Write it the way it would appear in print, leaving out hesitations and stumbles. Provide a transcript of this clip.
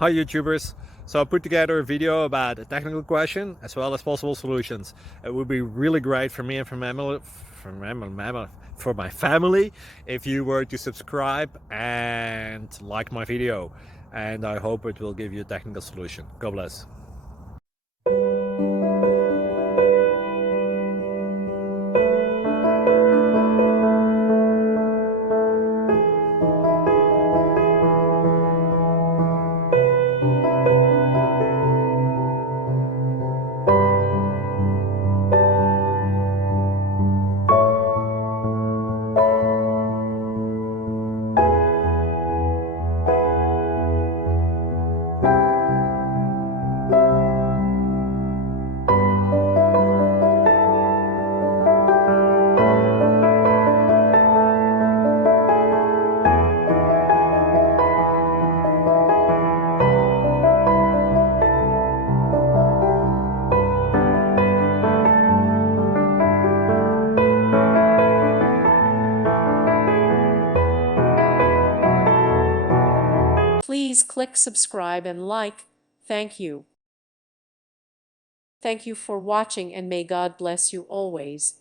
Hi YouTubers! So I put together a video about a technical question as well as possible solutions. It would be really great for me and for my family if you were to subscribe and like my video, and I hope it will give you a technical solution. God bless. Please click subscribe and like. Thank you. Thank you for watching, and may God bless you always.